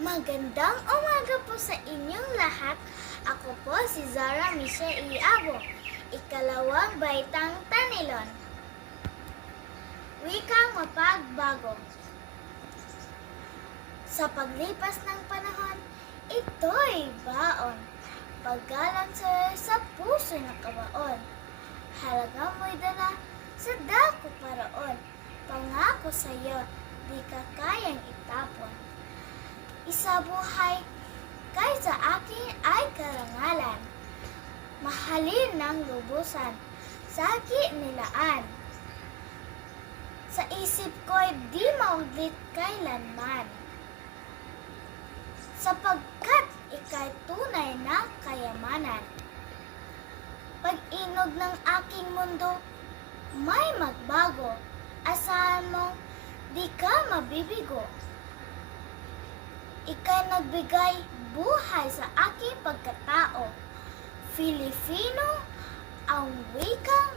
Magandang umaga po sa inyong lahat. Ako po si Zara Michelle Iabo, ikalawang baitang Tanilon. Wikang mapagbago. Sa paglipas ng panahon, ito'y baon. Paggalang sa puso na kabaon. Halaga mo'y dala sa dako paraon. Pangako sa'yo, di ka kayang itapon. Isa buhay, kay sa akin ay karangalan. Mahalin ng lubusan, sagi nilaan. Sa isip ko'y di maudlit kailanman. Sapagkat ika'y tunay na kayamanan. Pag-inog ng aking mundo, may magbago. Asahan mong di ka mabibigo. Ika'y nagbigay buhay sa aking pagkatao. Filipino, ang wikang